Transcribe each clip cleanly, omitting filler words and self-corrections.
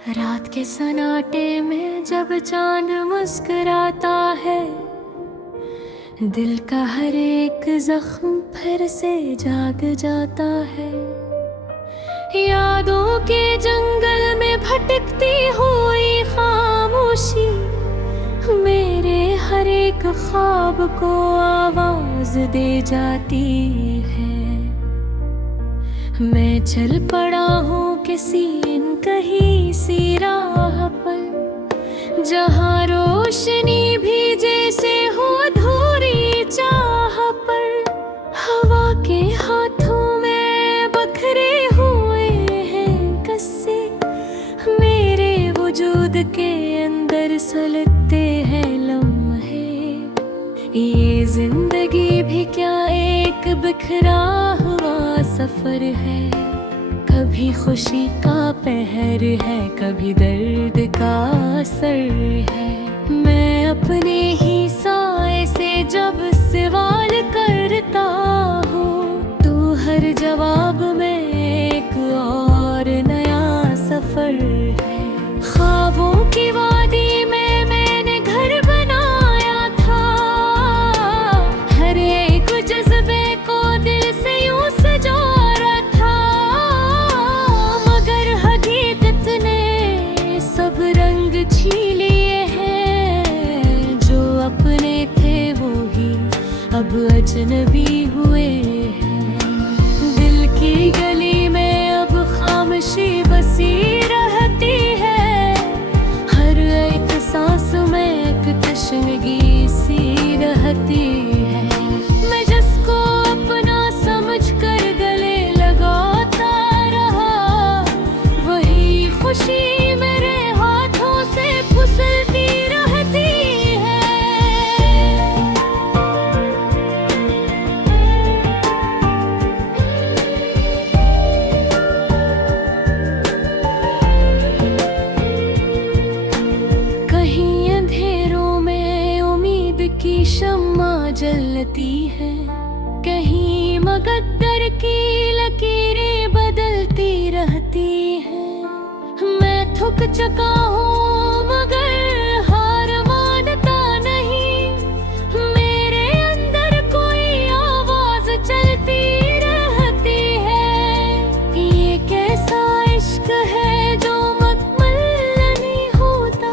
रात के सन्नाटे में जब चांद मुस्कुराता है, दिल का हर एक जख्म फिर से जाग जाता है। यादों के जंगल में भटकती हुई खामोशी मेरे हर एक ख्वाब को आवाज दे जाती है। मैं चल पड़ा हूँ किसी कहीं सी राह पर, जहाँ रोशनी भी जैसे हो अधूरी चाह पर। हवा के हाथों में बखरे हुए हैं कस्से, मेरे वजूद के अंदर सुलगते हैं लम्हे। ये जिंदगी भी क्या एक बिखरा हुआ सफर है, कभी खुशी का पहर है, कभी दर्द का असर है। मैं अपने ही साए से जब सवाल करता हूँ, तो हर जवाब में एक और नया सफर है। ख्वाबों की वादी में मैंने घर बनाया था, हर एक जज्बे को दिल से यूं सजाया था। मगर हकीकत ने सब रंग छीन लिए हैं, जो अपने थे वो ही अब अजनबी हुए हैं। दिल की गली में अब खामोशी बसी रहती है, हर एक सांस में एक तशनगी सी रहती है। मैं जिसको अपना समझ कर गले लगाता रहा, वही खुशी मेरे हाथों से फिसलती रहती है। कहीं अंधेरों में उम्मीद की शम्मा जलती है, कहीं मकद्दर की लकीरें बदलती रहती हैं। मैं थक चुका हूँ मगर हार मानता नहीं, मेरे अंदर कोई आवाज चलती रहती है। ये कैसा इश्क है जो मुकम्मल नहीं होता,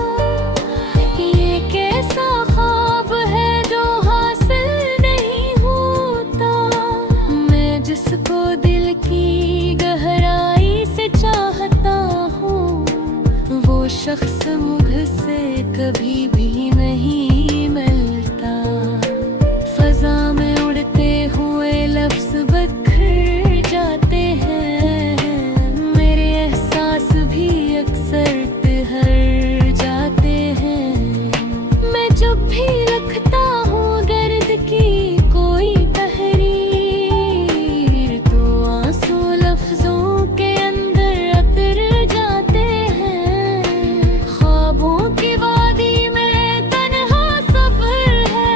ये कैसा ख्वाब है जो हासिल नहीं होता। मैं जिसको दिल की गहराई से चाहता हूँ, वो शख्स मुझसे कभी भी नहीं मिलता। फजा में उड़ते हुए लफ्ज बिखर जाते हैं, मेरे एहसास भी अक्सर बिखर जाते हैं। मैं जब भी लिखता हूँ गर्द की कोई तहरीर, तो आंसू लफ्जों के अंदर अतर जाते हैं। ख्वाबों की वादी में तन्हा सफर है,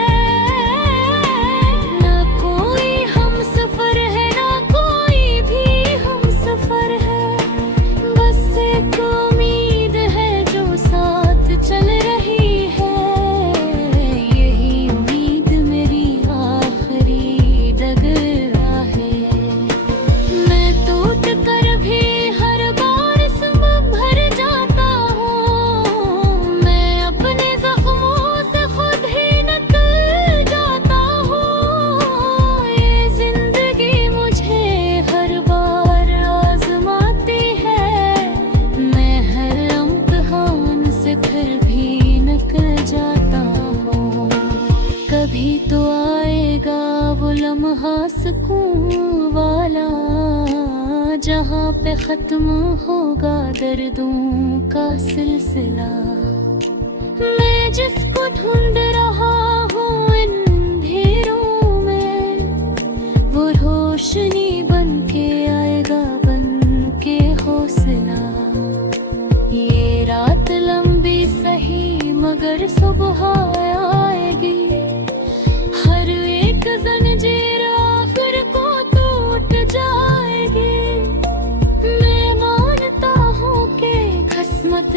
ना कोई हम सफर है, ना कोई भी हम सफर है। बस एक उम्मीद है जो साथ चल रही है, यही उम्मीद मेरी आखिरी डगरा है। मैं टूट कर भी हर बार सबब भर जाता हूँ, मैं अपने जख्मों से खुद ही निकल जाता हूँ। ये जिंदगी मुझे हर बार आजमाती है, मैं हर इम्तिहान से फिर भी निकल जाता हूँ। कभी तो आएगा वो लम्हा सुकून वाला, जहाँ पे खत्म होगा दर्दों का सिलसिला। मैं जिसको ढूंढ रहा हूँ इन अंधेरों में, वो रोशनी बन के आएगा, बन के हौसला। ये रात लंबी सही मगर सुबह आएगी, हर एक जंजीर आखिर को टूट जाएगी। मैं मानता हूँ कि किस्मत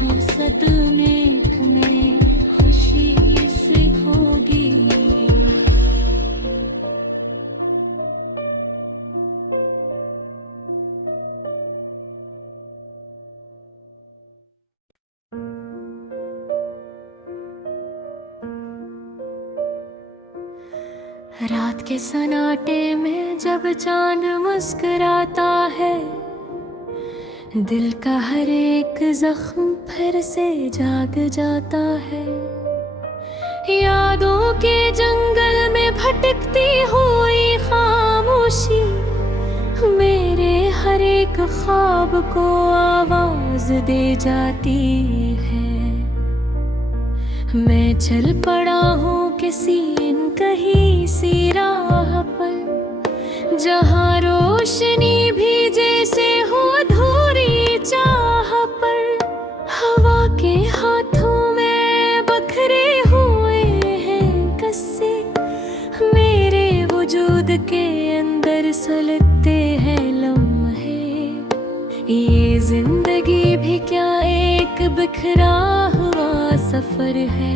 हूँ सदमे में खुशी से खोगी। रात के सन्नाटे में जब चांद मुस्कुराता है, दिल का हर एक जख्म फिर से जाग जाता है। यादों के जंगल में भटकती हुई खामोशी मेरे हर एक ख्वाब को आवाज दे जाती है। मैं चल पड़ा हूँ किसी कहीं सी राह पर, जहाँ रोशनी भी जैसे हो अधूरी चाह पर। हवा के हाथों में बखरे हुए हैं कस्से, मेरे वजूद के अंदर सुलगते हैं लम्हे। ये जिंदगी भी क्या एक बिखरा हुआ सफर है,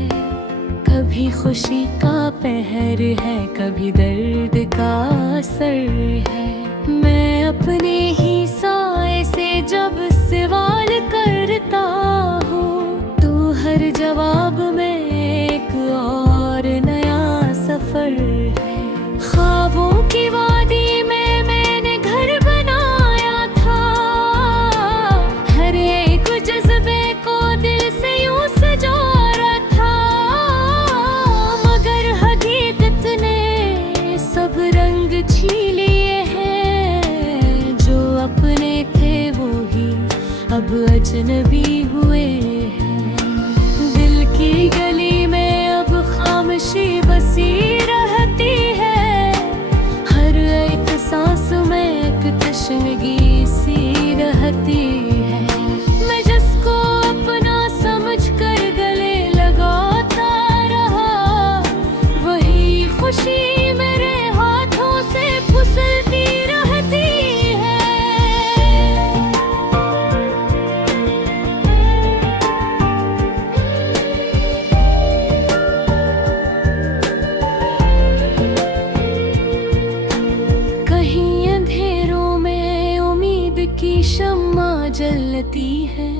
कभी खुशी का पहर है, कभी दर्द का असर है। मैं अपने ही साए से जब सवाल करता हूँ, तो हर जवाब में एक और नया सफर है। ख्वाबों की वादी में मैंने घर बनाया था, हर एक जज्बे को दिल से यूं सजाया था। मगर हकीकत ने सब रंग छीन लिए हैं, जो अपने थे वो ही अब अजनबी हुए हैं। दिल की गली में अब खामोशी बसी रहती है, हर एक सांस में एक तशनगी सी रहती है। मैं जिसको अपना समझ कर गले लगाता रहा, वही खुशी मेरे हाथों से फिसलती रहती है। कहीं अंधेरों में उम्मीद की शम्मा जलती है,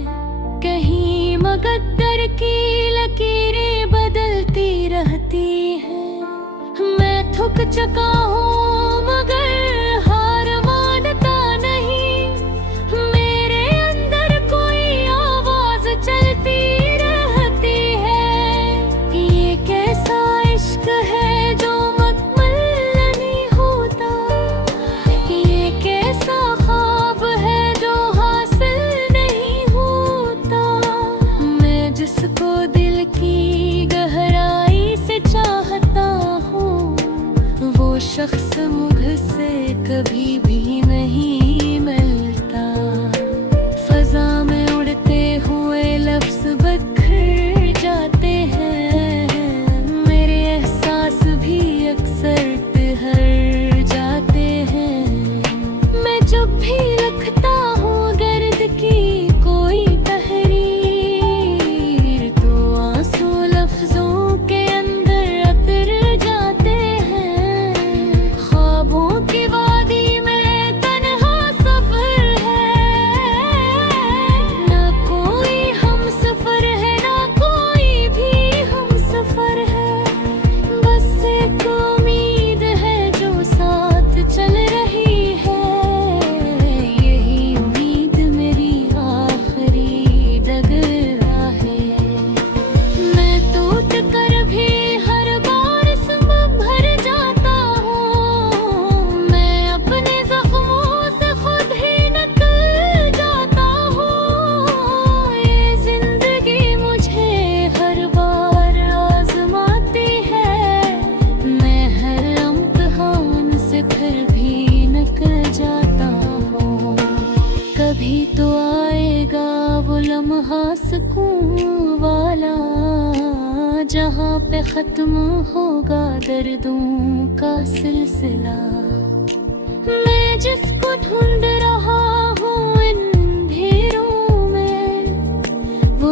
कहीं मकद्दर की लकीरें बदलती रहती हैं। मैं थक चुका हूँ मगर हार मानता नहीं, मेरे अंदर कोई आवाज चलती रहती है। ये कैसा इश्क है जो मुकम्मल नहीं होता, ये कैसा ख्वाब है जो हासिल नहीं होता। मैं जिसको दिल की गहराई से चाहता हूँ, वो शख्स मुझसे कभी भी नहीं मिलता। फजा में उड़ते हुए लफ्ज बिखर जाते हैं, मेरे एहसास भी अक्सर ठहर जाते हैं। मैं जब भी लिखता हूँ दर्द की कोई तहरीर, तो आंसू लफ्जों के अंदर अतर जाते हैं। ख्वाबों की वादी में तन्हा सफर है, ना कोई हम सफर है, ना कोई भी हम सफर है। बस एक उम्मीद है जो साथ चल रही है, यही उम्मीद मेरी आखिरी डगरा है। मैं टूट कर भी हर बार सबब भर जाता हूँ, मैं अपने जख्मों से खुद ही निकल जाता हूँ। ये जिंदगी मुझे हर बार आजमाती है, मैं हर इम्तिहान से फिर भी निकल जाता हूँ। कभी तो आएगा वो लम्हा सुकून वाला, जहाँ पे खत्म होगा दर्दों का सिलसिला। मैं जिसको ढूंढ रहा हूँ इन अंधेरों में, वो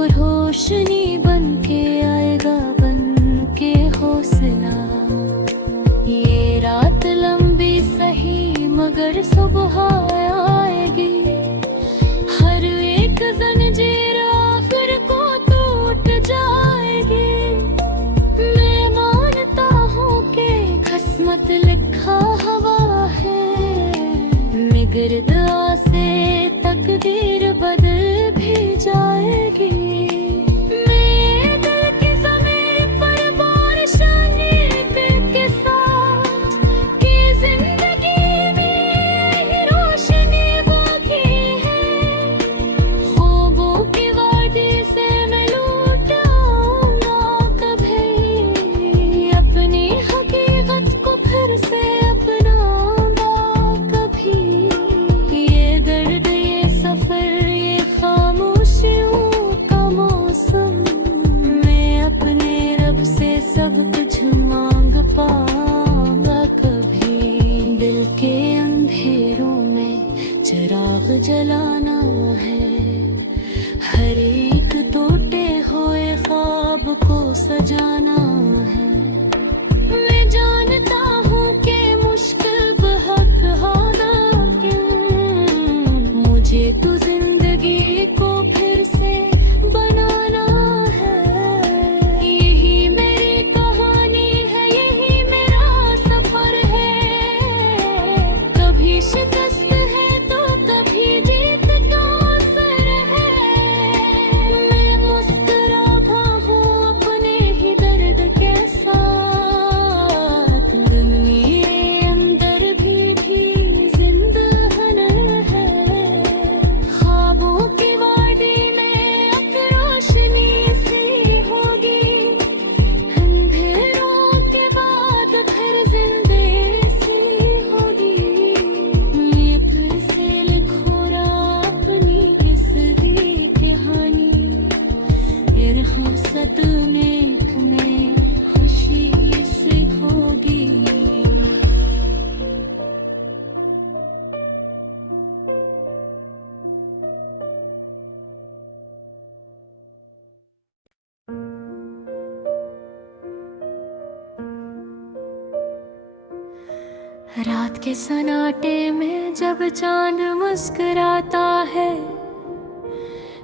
रात के सन्नाटे में जब चांद मुस्कुराता है,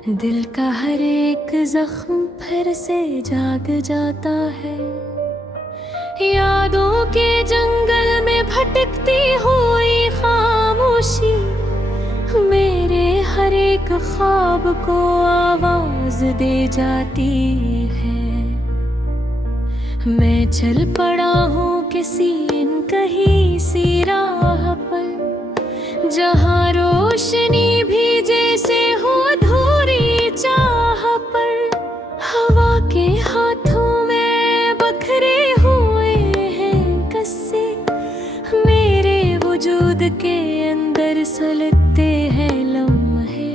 दिल का हर एक जख्म फिर से जाग जाता है। यादों के जंगल में भटकती हुई खामोशी मेरे हर एक ख्वाब को आवाज दे जाती है। मैं चल पड़ा हूँ किसी कहीं सी राह पर, जहाँ रोशनी भी जैसे हो अधूरी चाह पर। हवा के हाथों में बखरे हुए हैं कस्से, मेरे वजूद के अंदर सुलगते हैं लम्हे।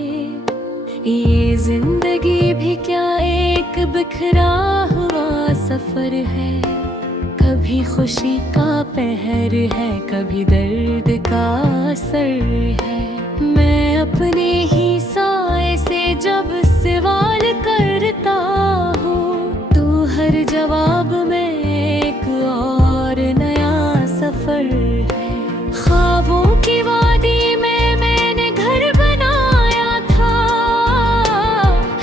ये जिंदगी भी क्या एक बिखरा हुआ सफर है, कभी खुशी का पहर है, कभी दर्द का असर है। मैं अपने ही साए से जब सवाल करता हूँ, तो हर जवाब में एक और नया सफर है। ख्वाबों की वादी में मैंने घर बनाया था,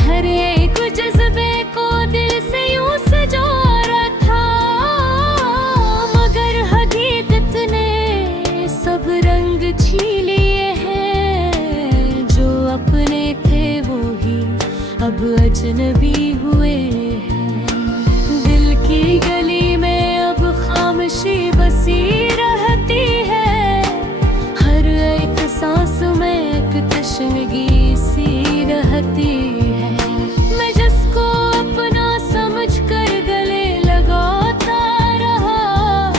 हर एक जज्बे को दिल से यूं सजाया था। मगर हकीकत ने सब रंग छीन लिए हैं, जो अपने थे वो ही अब अजनबी हुए हैं। दिल की गली में अब खामोशी बसी रहती है, हर एक सांस में एक तशनगी सी रहती है। मैं जिसको अपना समझ कर गले लगाता रहा,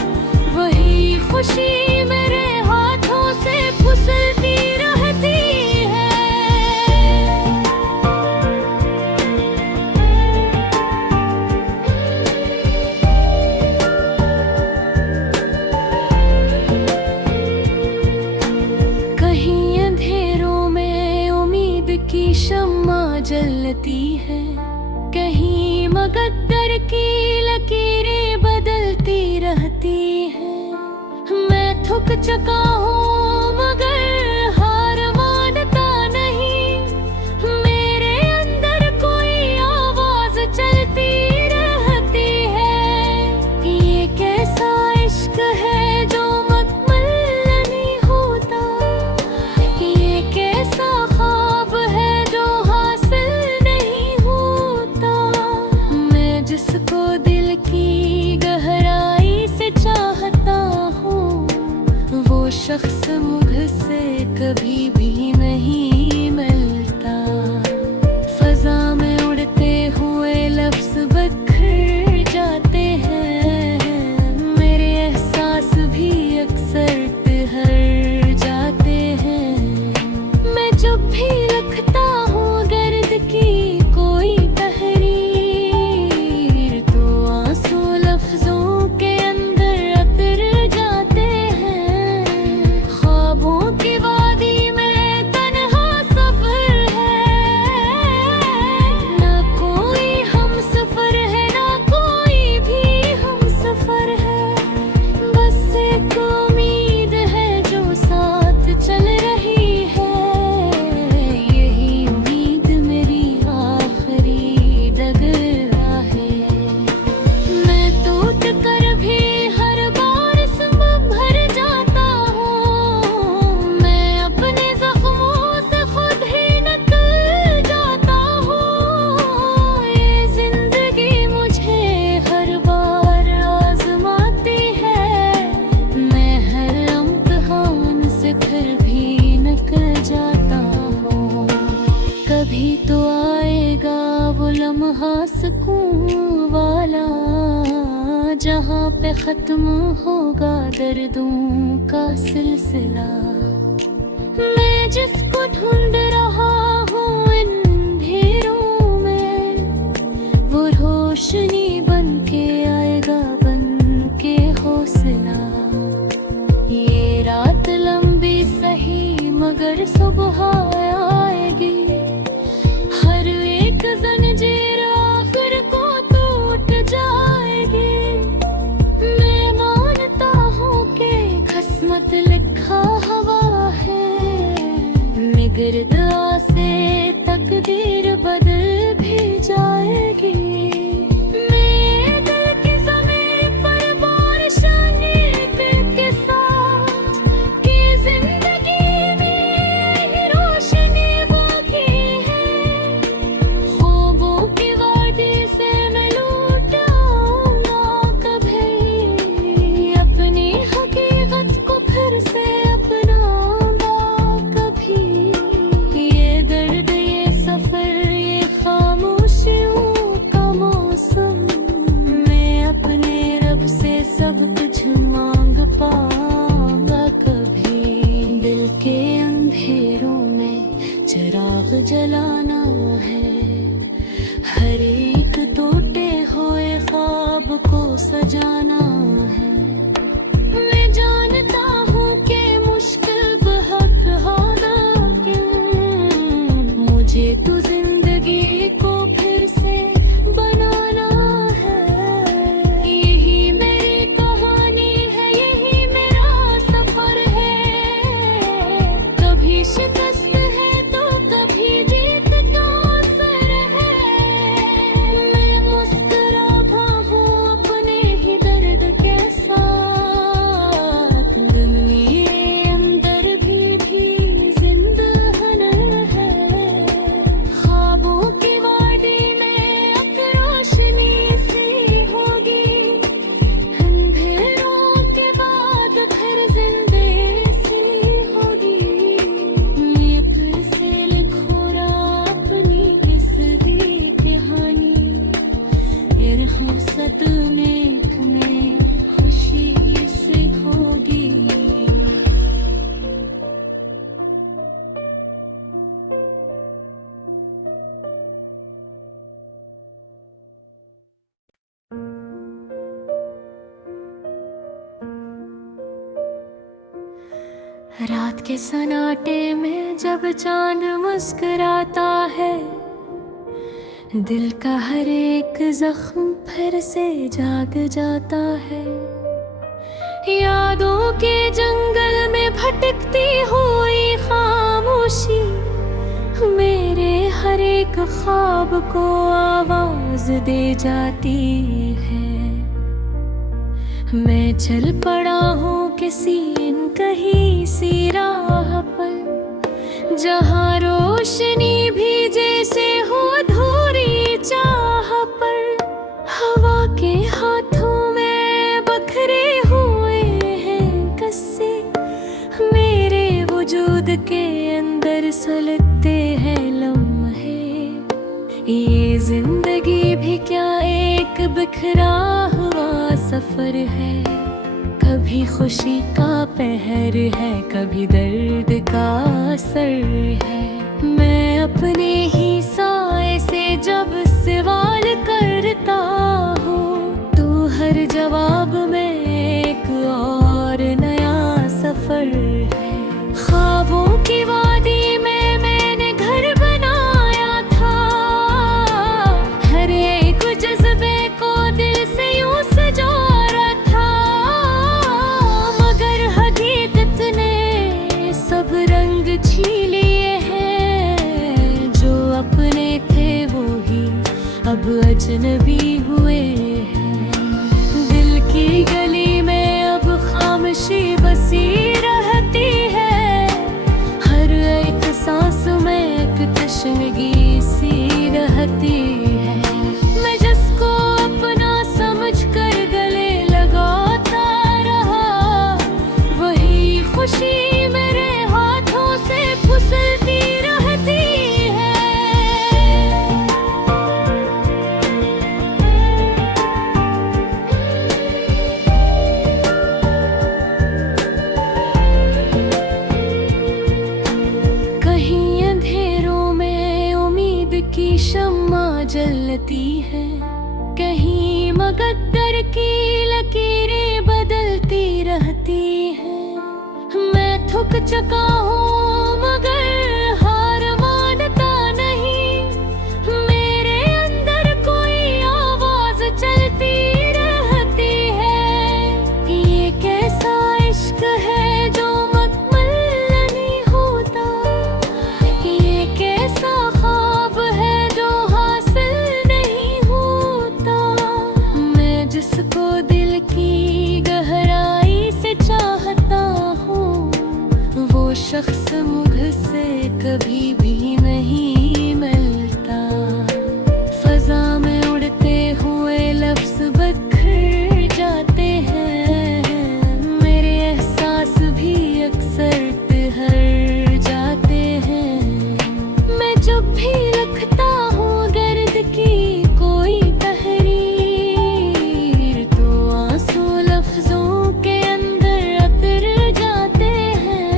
वही खुशी मेरे हाथों से फिसलती रहती है। कहीं अंधेरों में उम्मीद की शम्मा जलती है, कहीं मकद्दर की लकीरें बदलती रहती हैं। मैं थक चुका हूँ मगर हार मानता नहीं, मेरे अंदर कोई आवाज चलती रहती है। ये कैसा इश्क है जो मुकम्मल नहीं होता, ये कैसा ख्वाब है जो हासिल नहीं होता। मैं जिसको दिल की गहराई से चाहता हूँ, वो शख्स मुझसे कभी भी नहीं मिलता। फजा में उड़ते हुए लफ्ज बिखर जाते हैं, मेरे एहसास भी अक्सर ठहर जाते हैं। मैं जब भी लिखता हूँ गर्द की कोई तहरीर, तो आंसू लफ्जों के अंदर अतर जाते हैं। ख्वाबों की वादी में तन्हा सफर है, ना कोई हम सफर है, ना कोई भी हम सफर है। बस एक उम्मीद है जो साथ चल रही है, यही उम्मीद मेरी आखिरी डगरा है। मैं टूट कर भी हर बार सबब भर जाता हूँ, मैं अपने जख्मों से खुद ही निकल जाता हूँ। ये जिंदगी मुझे हर बार आजमाती है, मैं हर इम्तिहान से फिर भी निकल जाता हूँ। कभी तो आएगा वो लम्हा सुकून वाला, जहाँ पे खत्म होगा दर्दों का सिलसिला। मैं जिसको ढूंढ रहा हूँ इन अंधेरों में, वो रोशनी बन के आएगा, बन के हौसला। ये रात लंबी सही मगर सुबह आएगी, हर एक जंजीर आखिर को टूट जाएगी। मैं मानता हूँ कि किस्मत रात के सन्नाटे में जब चांद मुस्कुराता है, दिल का हर एक जख्म फिर से जाग जाता है। यादों के जंगल में भटकती हुई खामोशी मेरे हर एक ख्वाब को आवाज दे जाती है। मैं चल पड़ा हूँ किसी कहीं सी राह पर, जहाँ रोशनी भी जैसे हो अधूरी चाह पर। हवा के हाथों में बखरे हुए हैं कस्से, मेरे वजूद के अंदर सुलगते हैं लम्हे। ये जिंदगी भी क्या एक बिखरा हुआ सफर है, कभी खुशी का पहर है, कभी दर्द का असर है। मैं अपने ही साए से जब सवाल करता हूँ, तो हर जवाब में एक और नया सफर है। ख्वाबों की वादी में मैंने घर बनाया था, हर एक जज्बे को दिल से यूं सजाया था। मगर हकीकत ने सब रंग छीन लिए हैं, जो अपने थे वो ही अब अजनबी हुए हैं। दिल की गली में अब खामोशी बसी रहती है, हर एक सांस में एक तशनगी सी रहती है। मैं जिसको अपना समझ कर गले लगाता रहा, वही खुशी मेरे हाथों से फिसलती रहती है। कहीं अंधेरों में उम्मीद की शम्मा जलती है, कहीं मकद्दर की लकीरें बदलती रहती हैं। मैं थक चुका हूँ मगर हार मानता नहीं, मेरे अंदर कोई आवाज चलती रहती है। ये कैसा इश्क है जो मुकम्मल नहीं होता, ये कैसा ख्वाब है जो हासिल नहीं होता। मैं जिसको दिल की गहराई से चाहता हूँ, वो शख्स मुझसे कभी भी नहीं मिलता। फजा में उड़ते हुए लफ्ज बिखर जाते हैं, मेरे एहसास भी अक्सर बिखर जाते हैं। मैं जब भी लिखता हूँ गर्द की कोई तहरीर, तो आंसू लफ्जों के अंदर अतर जाते हैं।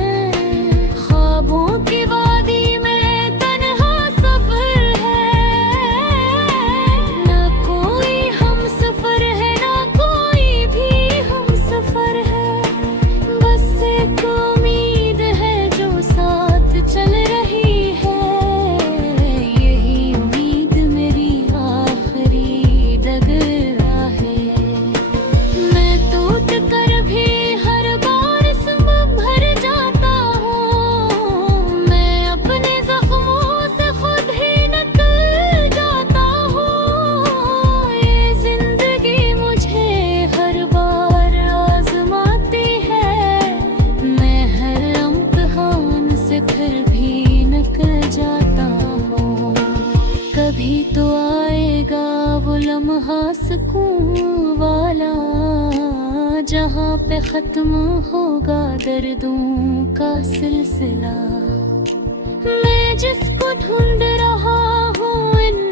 ख्वाबों की वादी में तन्हा सफर है, ना कोई हम सफर है, ना कोई भी हम सफर है। बस एक उम्मीद है जो साथ चल रही है, यही उम्मीद मेरी आखिरी डगरा है। मैं टूट कर भी हर बार सबब भर जाता हूँ, मैं अपने जख्मों से खुद ही निकल जाता हूँ। ये जिंदगी मुझे हर बार आजमाती है, मैं हर इम्तिहान से फिर भी निकल जाता हूँ। कभी तो आएगा वो लम्हा सुकून वाला, जहाँ पे खत्म होगा दर्दों का सिलसिला। मैं जिसको ढूंढ रहा हूँ इन